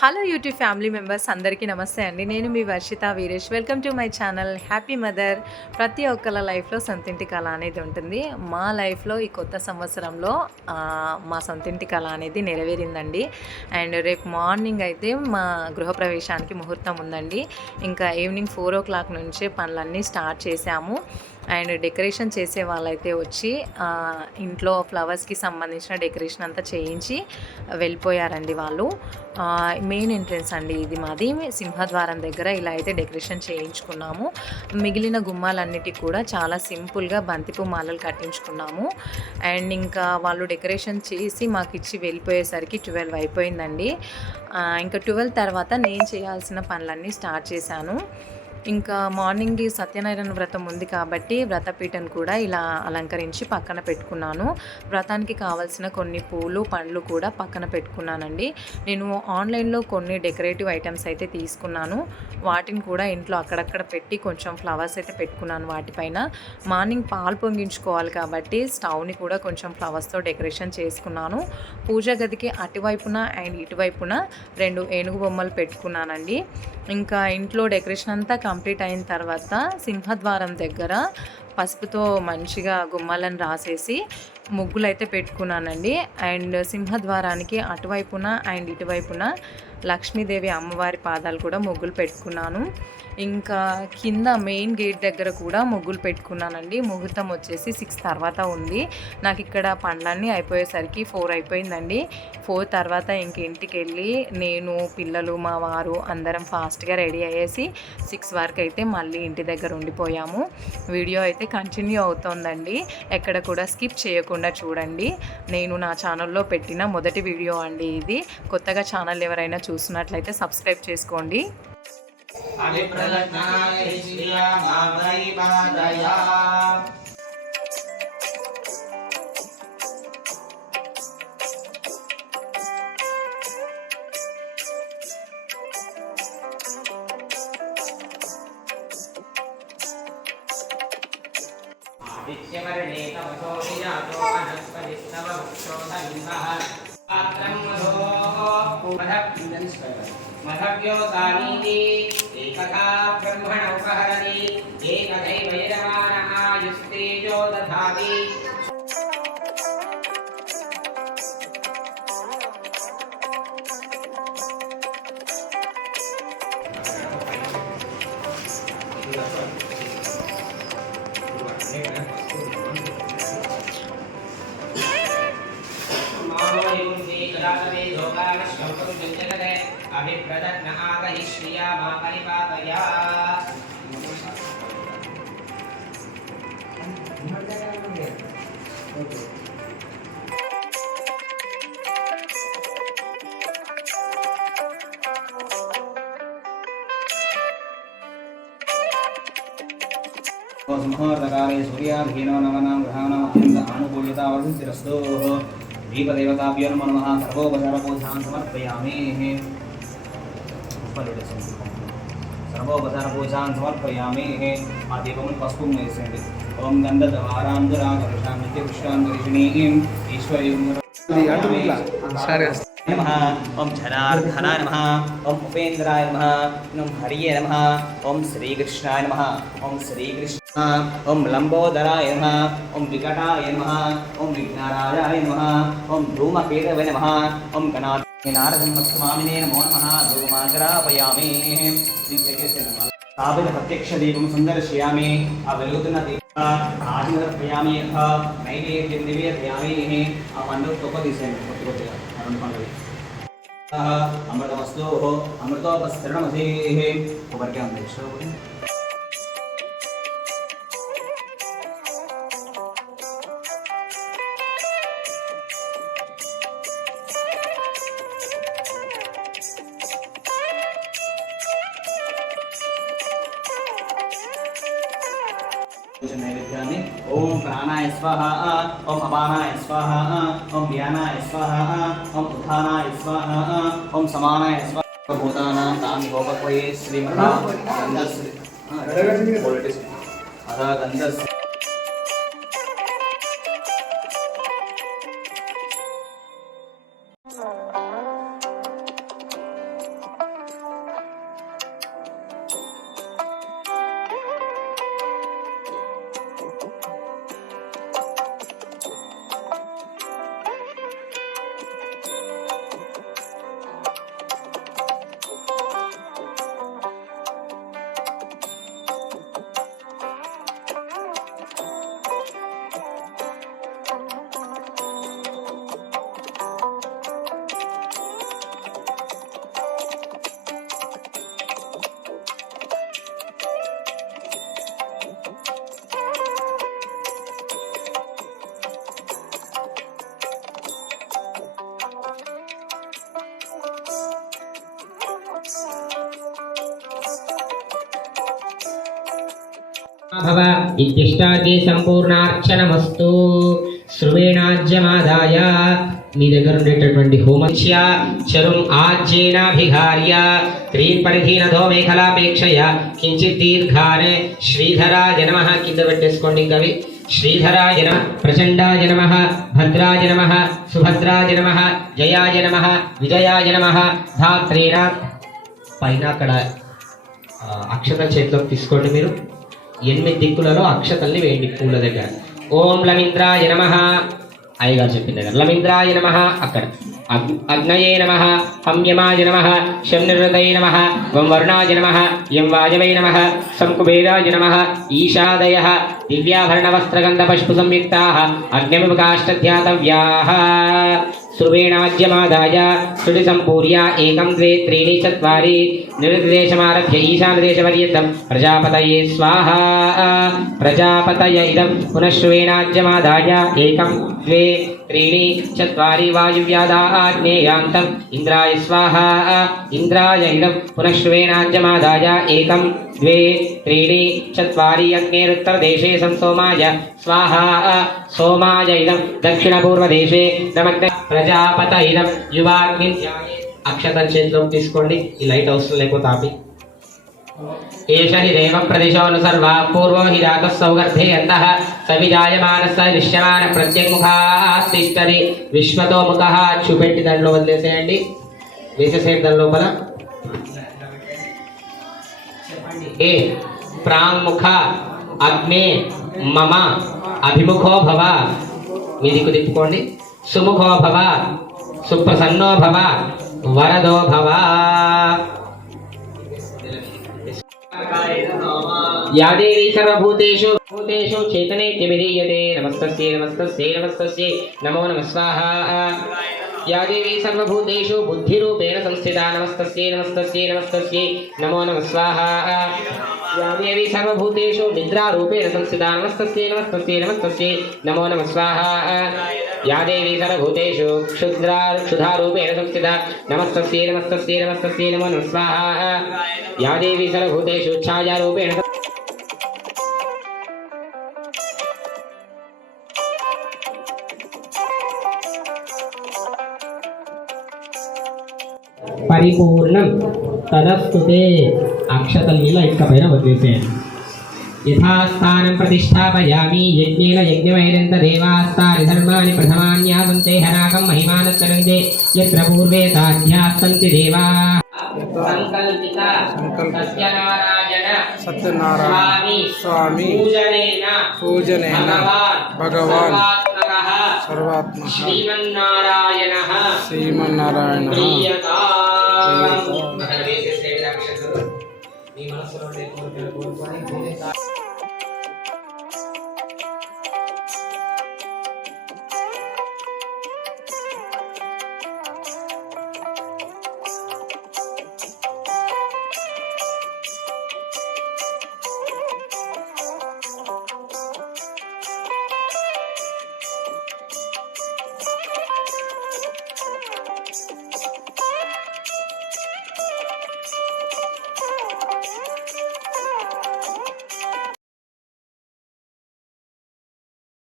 Hello YouTube family members అందరికీ నమస్తే అండి. నేను మీ Varshitha Veeresh. Welcome to my channel happy mother. ప్రతి ఒక్కళ్ళ లైఫ్లో సొంతింటి కళ అనేది ఉంటుంది. మా లైఫ్లో ఈ కొత్త సంవత్సరంలో మా సొంతింటి కళ అనేది నెరవేరిందండి. అండ్ రేపు మార్నింగ్ అయితే మా గృహప్రవేశానికి ముహూర్తం ఉందండి. ఇంకా ఈవినింగ్ 4 నుంచే పనులన్నీ స్టార్ట్ చేశాము. అండ్ డెకరేషన్ చేసే వాళ్ళైతే వచ్చి ఇంట్లో ఫ్లవర్స్కి సంబంధించిన డెకరేషన్ అంతా చేయించి వెళ్ళిపోయారండి వాళ్ళు. మెయిన్ ఎంట్రెన్స్ అండి ఇది మాది. సింహద్వారం దగ్గర ఇలా అయితే డెకరేషన్ చేయించుకున్నాము. మిగిలిన గుమ్మాలన్నిటికి కూడా చాలా సింపుల్గా బంతిపూ మాలలు కట్టించుకున్నాము. అండ్ ఇంకా వాళ్ళు డెకరేషన్ చేసి మాకు ఇచ్చి వెళ్ళిపోయేసరికి 12 అయిపోయిందండి. ఇంకా 12 తర్వాత నేను చేయాల్సిన పనులన్నీ స్టార్ట్ చేశాను. ఇంకా మార్నింగ్ సత్యనారాయణ వ్రతం ఉంది కాబట్టి వ్రతపీఠను కూడా ఇలా అలంకరించి పక్కన పెట్టుకున్నాను. వ్రతానికి కావాల్సిన కొన్ని పూలు పండ్లు కూడా పక్కన పెట్టుకున్నానండి. నేను ఆన్లైన్లో కొన్ని డెకరేటివ్ ఐటమ్స్ అయితే తీసుకున్నాను. వాటిని కూడా ఇంట్లో అక్కడక్కడ పెట్టి కొంచెం ఫ్లవర్స్ అయితే పెట్టుకున్నాను వాటిపైన. మార్నింగ్ పాలు పొంగించుకోవాలి కాబట్టి స్టవ్ని కూడా కొంచెం ఫ్లవర్స్తో డెకరేషన్ చేసుకున్నాను. పూజా గదికి అటువైపున అండ్ ఇటువైపున 2 ఏనుగు బొమ్మలు పెట్టుకున్నానండి. ఇంకా ఇంట్లో డెకరేషన్ అంతా కంప్లీట్ అయిన తర్వాత సింహద్వారం దగ్గర పసుపుతో మంచిగా గుమ్మాలను రాసేసి ముగ్గులు అయితే పెట్టుకున్నానండి. అండ్ సింహద్వారానికి అటువైపున అండ్ ఇటువైపున లక్ష్మీదేవి అమ్మవారి పాదాలు కూడా ముగ్గులు పెట్టుకున్నాను. ఇంకా కింద మెయిన్ గేట్ దగ్గర కూడా ముగ్గులు పెట్టుకున్నానండి. ముహూర్తం వచ్చేసి 6 తర్వాత ఉంది. నాకు ఇక్కడ పనులన్నీ అయిపోయేసరికి 4 అయిపోయిందండి. 4 తర్వాత ఇంక ఇంటికి వెళ్ళి నేను పిల్లలు మా వారు అందరం ఫాస్ట్గా రెడీ అయ్యేసి 6 వరకు అయితే మళ్ళీ ఇంటి దగ్గర ఉండిపోయాము. వీడియో అయితే కంటిన్యూ అవుతోందండి. ఎక్కడ కూడా స్కిప్ చేయకుండా చూడండి. నేను నా ఛానల్లో పెట్టిన మొదటి వీడియో అండి ఇది. కొత్తగా ఛానల్ ఎవరైనా చూస్తున్నట్లయితే సబ్స్క్రైబ్ చేసుకోండి. मधव्योतानीति एकथा ब्रह्मण उपहरति एकदैव यजमानः युस्तेजो दधाति अभिप्रदग्न आगहिष्या मा परिपातया मुहूर्तकाले सूर्याधीनो नमनां ग्रहाणां अत्यन्त आनुकूल्यता वर्धितिरस्तोः दीपदेवताभ्यो नमो नमः सर्वोपचारपूजां समर्पयामि सर्वोपचारपूजां समर्पयामि आ दीपं पసుపు వేసేయండి ఓం గంధద్వారాంధురాకర్షాం నిత్యపుష్పాంగరిషిణీం ఈశ్వరీం नमः ओम जनार्दनाय नमः ओम उपेन्द्राय नमः ओम हरिये नमः ओम श्रीकृष्णाय नमः ओम श्रीकृष्ण ओम लंबोदराय नमः ओम विकटाय नमः ओम विघ्नराजाय नमः ओम धूमकेतवे नमः ओम गणाधिपते नारसिंहस्वामिने नमो नमः धूमाग्रापयामि स्थापित प्रत्यक्ष दीपं सुन्दर्शयामि अवलोकन दीप आचमर्पयामि नैवेद्यं निवेदयामि आ पंडु तोपदिसेन अमृतमस्तोः अमृतोपस्तरणमसेः कोबर्के अंदेशो नैवेद्यानि ओम प्राणाय स्वाहा ओम अपानाय स्वाहा ओम व्यानाय स्वाहा ओम उत्थानाय स्वाहा ओम समानाय स्वाहा भूतानां तानि होपक्वये श्रीमता गन्धश्री अथा गन्धश्री భవ ఇత్తిష్టాగే సంపూర్ణార్చనమస్తు. శ్రువేణాజ్యమాదాయ మీ దగ్గర ఉండేటటువంటి హోమస్య చరుం ఆజ్యేనాభిఘార్య త్రీన్ పరిధీనధో మేఖలాపేక్షయ కించిత్ దీర్ఘానే శ్రీధరాయ నమః. కింద పెట్టేసుకోండి కవి. శ్రీధరాయ నమః, ప్రచండాయ నమః, భద్రాయ నమః, సుభద్రాయ నమః, జయాయ నమః, విజయాయ నమః. ధాత్రేణ పైన అక్కడ అక్షత చేతిలోకి తీసుకోండి. మీరు 8 దిక్కులలో అక్షతల్ని వేయండి పూల దగ్గర. ఓం లమింద్రాయ నమః, అయ్యగారు చెప్పిన దగ్గర లమింద్రాయ నమః అక్కడ. అగ్నయే నమః, హమ్యమాయ నమః, శంనిరతయ నమః, వం వరుణాయ నమః, యం వాయవై నమః, సంకుబేరాయ నమః. ఈశాదయః దివ్యాభరణవస్త్రగంధ పుష్ప సంయుక్తాః అగ్నిముఖాష్టధ్యాతవ్యాః. శ్రువేణాజ్యమాదాయ శృతి సంపూర్య 1 2 3 4 నిరుద్దేశమారభ్య ఈశానదేశపర్యంతం ప్రజాపతయే స్వాహా. ప్రజాపతయ ఇదం పునఃశ్రువేణాజ్యమాదాయ 1 2 3 4 వాయువ్యాదాగ్నేయాంతం ఇంద్రాయ స్వాహా. ఇంద్రాయ ఇదం పునఃశ్రువేణాజ్యమాదాయ 1 2 3 4 అగ్నేరుత్తరదేశే సంసోమాయ స్వాహా. సోమాయ ఇదం దక్షిణపూర్వదేశే నమగ్న ప్రజాపత ఇదం యువాగ్ని. అక్షతం చేతిలోకి తీసుకోండి. ఈ లైట్ అవసరం లేకపోతే ఆపి. ఏష హి దేవ ప్రదిశోనుసర్వా పూర్వో హి జాతః సౌగర్భే అంతః సవిజాయమానస్స దృశ్యమాన ప్రత్యగ్ముఖాస్తిష్టది విశ్వతో ముఖః. చూపెట్టి దాంట్లో వదిలేసేయండి. వేసేసేయండి దాని లోపల. ఏ ప్రాంగుఖ అగ్నే మమ అభిముఖో భవ. మీ దిక్కు తిప్పుకోండి. సుముఖో భవ, సుప్రసన్నో భవ, వరదో భవ. या देवी सर्वभूतेषु भूतेषु चैतन्येत्यभिधीयते नमस्तस्यै नमस्तस्यै नमस्तस्यै नमो नमः स्वाहा. या देवी सर्वभूतेषु बुद्धिरूपेण संस्थिता नमस्तस्यै नमस्तस्यै नमस्तस्यै नमो नमः स्वाहा. या देवी सर्वभूतेषु निद्रारूपेण संस्थिता नमस्तस्यै नमस्तस्यै नमस्तस्यै नमो नमः स्वाहा. या देवी सर्वभूतेषु क्षुधारूपेण संस्थिता नमस्तस्यै नमस्तस्यै नमस्तस्यै नमो नमः स्वाहा. या देवी सर्वभूतेषु छायारूपेण పరిపూర్ణం తదస్తుతే. అక్షతల్ని లైట్ పైన వదిలేసేయండి. యథాస్థానం ప్రతిష్టాపయామి. యజ్ఞేన యజ్ఞమైనంత దేవాస్తాని ధర్మాని ప్రథమాన్యాసంతే హనాకం మహిమానస్తరంతే యత్ర పూర్వే తాధ్యాస్తంతి దేవా. సంకల్పిత సత్యనారాయణ స్వామి పూజనేన భగవాన్ సర్వాత్మక శ్రీమన్నారాయణః ప్రియతాం. మీ మనసులో